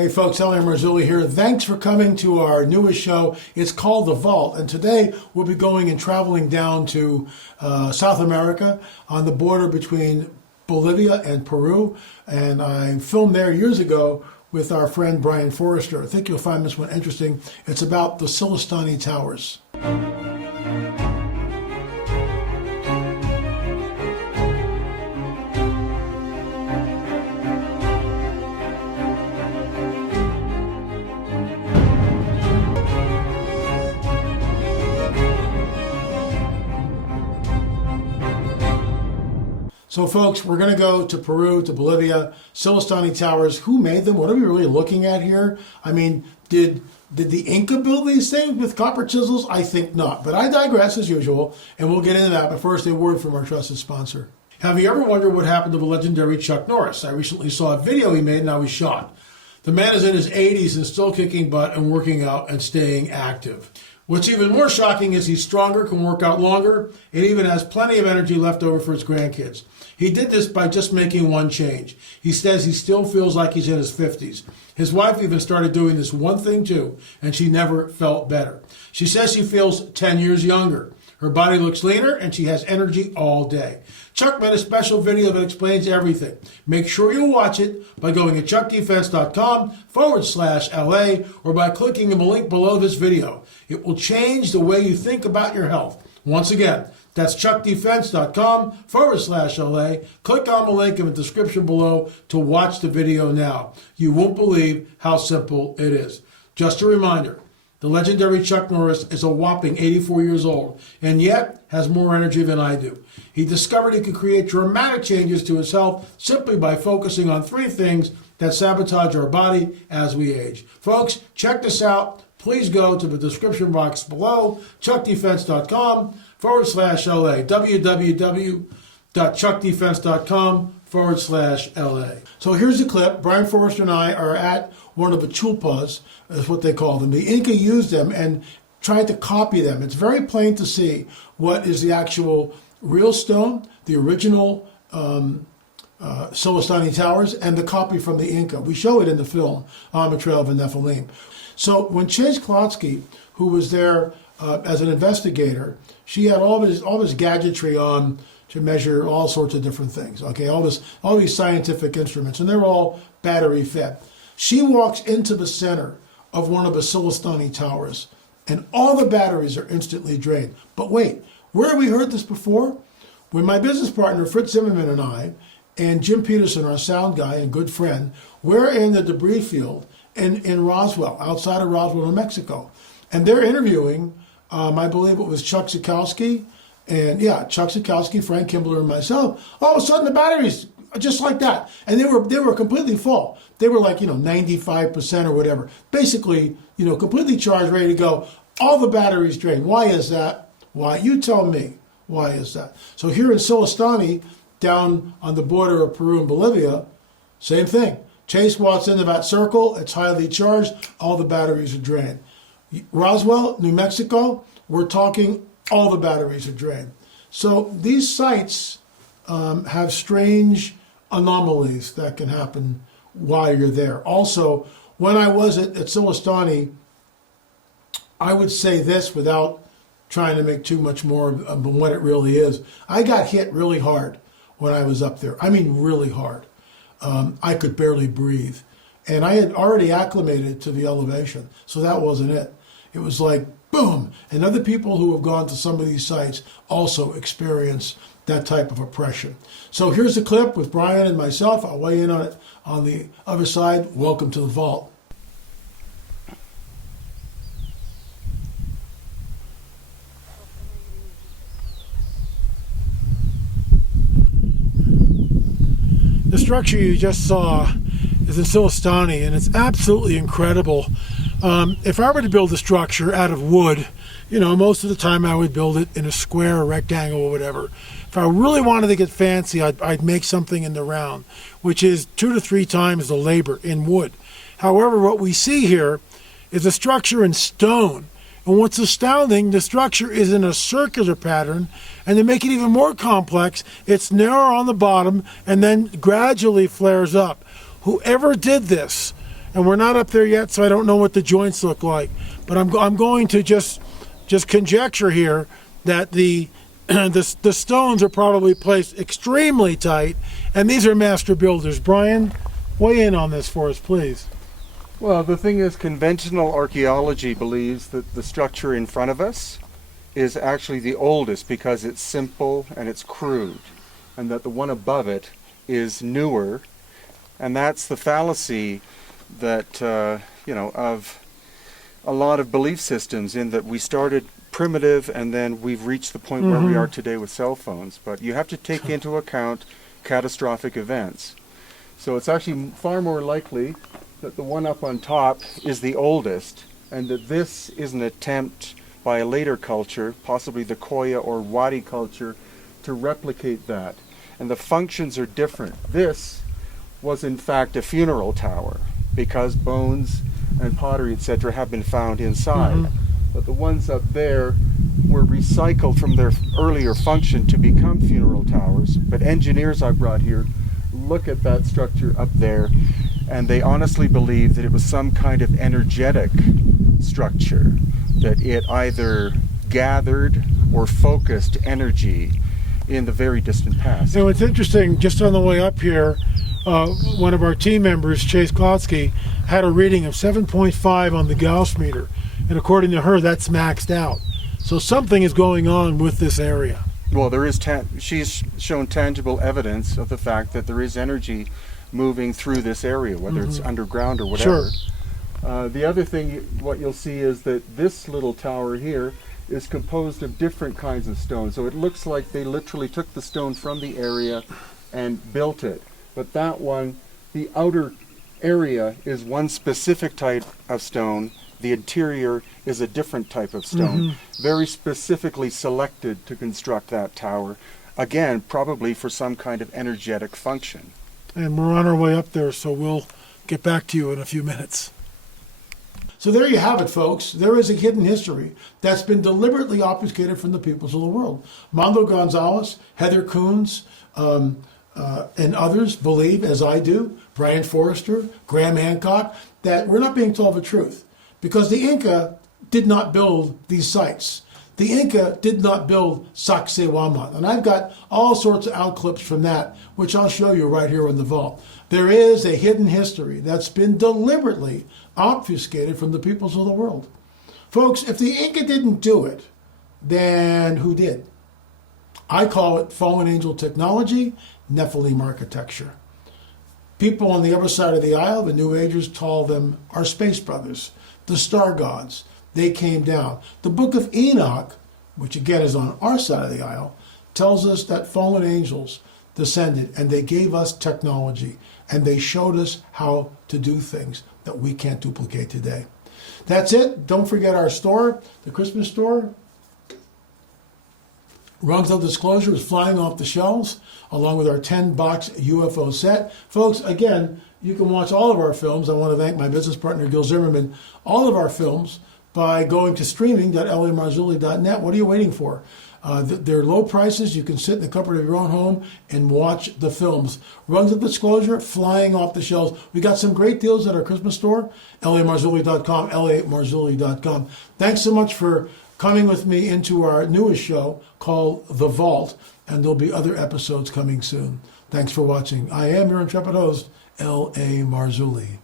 Hey folks, Elliot Marzulli here. Thanks for coming to our newest show. It's called The Vault, and today we'll be going and traveling down to South America on the border between Bolivia and Peru. And I filmed there years ago with our friend Brian Forrester. I think you'll find this one interesting. It's about the Sillustani Towers. So folks, we're going to go to Peru, to Bolivia, Sillustani Towers. Who made them? What are we really looking at here? I mean, did the Inca build these things with copper chisels? I think not. But I digress as usual, and we'll get into that. But first, a word from our trusted sponsor. Have you ever wondered what happened to the legendary Chuck Norris? I recently saw a video he made and how he shot. The man is in his 80s and still kicking butt and working out and staying active. What's even more shocking is he's stronger, can work out longer, and even has plenty of energy left over for his grandkids. He did this by just making one change. He says he still feels like he's in his 50s. His wife even started doing this one thing too, and she never felt better. She says she feels 10 years younger. Her body looks leaner, and she has energy all day. Chuck made a special video that explains everything. Make sure you watch it by going to chuckdefense.com/LA or by clicking on the link below this video. It will change the way you think about your health. Once again, that's chuckdefense.com/LA. Click on the link in the description below to watch the video now. You won't believe how simple it is. Just a reminder, the legendary Chuck Norris is a whopping 84 years old, and yet has more energy than I do. He discovered he could create dramatic changes to his health simply by focusing on 3 things that sabotage our body as we age. Folks, check this out. Please go to the description box below, chuckdefense.com/LA, www.chuckdefense.com/LA. So here's the clip. Brian Forrester and I are at one of the chulpas, is what they call them. The Inca used them and tried to copy them. It's very plain to see what is the actual real stone, the original Sillustani Towers, and the copy from the Inca. We show it in the film, On the Trail of the Nephilim. So when Chase Klotsky, who was there as an investigator, she had all this gadgetry on to measure all sorts of different things. Okay, all these scientific instruments, and they're all battery fed. She walks into the center of one of the Sillustani Towers, and all the batteries are instantly drained. But wait, where have we heard this before? When my business partner Fritz Zimmerman and I, and Jim Peterson, our sound guy and good friend, we're in the debris field in Roswell, outside of Roswell, New Mexico. And they're interviewing, I believe it was Chuck Zukowski, Chuck Zukowski, Frank Kimbler, and myself. All of a sudden the batteries, just like that. And they were completely full. They were like, 95% or whatever. Basically, completely charged, ready to go. All the batteries drained. Why is that? Why? You tell me. Why is that? So here in Sillustani, down on the border of Peru and Bolivia, same thing. Chase walks into that circle, it's highly charged, all the batteries are drained. Roswell, New Mexico, we're talking all the batteries are drained. So these sites have strange anomalies that can happen while you're there. Also, when I was at Sillustani, I would say this without trying to make too much more of what it really is. I got hit really hard when I was up there. I mean really hard. I could barely breathe. And I had already acclimated to the elevation, so that wasn't it. It was like, boom. And other people who have gone to some of these sites also experience that type of oppression. So here's the clip with Brian and myself. I'll weigh in on it on the other side. Welcome to the vault. The structure you just saw is in Sillustani, and it's absolutely incredible. If I were to build a structure out of wood, most of the time I would build it in a square or rectangle or whatever. If I really wanted to get fancy, I'd make something in the round, which is 2 to 3 times the labor in wood. However, what we see here is a structure in stone. And what's astounding, the structure is in a circular pattern, and to make it even more complex, it's narrow on the bottom and then gradually flares up. Whoever did this and we're not up there yet, so I don't know what the joints look like. But I'm going to just conjecture here that the stones are probably placed extremely tight, and these are master builders. Brian, weigh in on this for us, please. Well, the thing is, conventional archaeology believes that the structure in front of us is actually the oldest because it's simple and it's crude, and that the one above it is newer. And that's the fallacy that, of a lot of belief systems, in that we started primitive and then we've reached the point where we are today with cell phones. But you have to take into account catastrophic events. So it's actually far more likely that the one up on top is the oldest, and that this is an attempt by a later culture, possibly the Koya or Wadi culture, to replicate that. And the functions are different. This was in fact a funeral tower, because bones and pottery, etc., have been found inside. But the ones up there were recycled from their earlier function to become funeral towers. But engineers I brought here look at that structure up there, and they honestly believe that it was some kind of energetic structure, that it either gathered or focused energy in the very distant past. You know, it's interesting, just on the way up here, one of our team members, Chase Klotsky, had a reading of 7.5 on the Gauss meter, and according to her, that's maxed out. So something is going on with this area. Well, there is she's shown tangible evidence of the fact that there is energy moving through this area, whether it's underground or whatever. Sure. The other thing, what you'll see is that this little tower here is composed of different kinds of stone. So it looks like they literally took the stone from the area and built it. But that one, the outer area is one specific type of stone. The interior is a different type of stone, very specifically selected to construct that tower. Again, probably for some kind of energetic function. And we're on our way up there, so we'll get back to you in a few minutes. So there you have it, folks. There is a hidden history that's been deliberately obfuscated from the peoples of the world. Mondo Gonzalez, Heather Coons, and others believe, as I do, Brian Forrester, Graham Hancock, that we're not being told the truth. Because the Inca did not build these sites. The Inca did not build Sacsayhuaman. And I've got all sorts of outclips from that, which I'll show you right here in the vault. There is a hidden history that's been deliberately obfuscated from the peoples of the world. Folks, if the Inca didn't do it, then who did? I call it fallen angel technology, Nephilim architecture. People on the other side of the aisle, the New Agers, call them our space brothers, the star gods. They came down. The book of Enoch, which again is on our side of the aisle, tells us that fallen angels descended and they gave us technology and they showed us how to do things that we can't duplicate today. That's it. Don't forget our store, the Christmas store. Rungs of Disclosure is flying off the shelves, along with our 10-box UFO set. Folks, again, you can watch all of our films. I want to thank my business partner, Gil Zimmerman. All of our films by going to streaming.lamarzulli.net. What are you waiting for? They're low prices. You can sit in the comfort of your own home and watch the films. Rungs of Disclosure flying off the shelves. We got some great deals at our Christmas store, lamarzulli.com, lamarzulli.com. Thanks so much for coming with me into our newest show called The Vault, and there'll be other episodes coming soon. Thanks for watching. I am your intrepid host, L.A. Marzulli.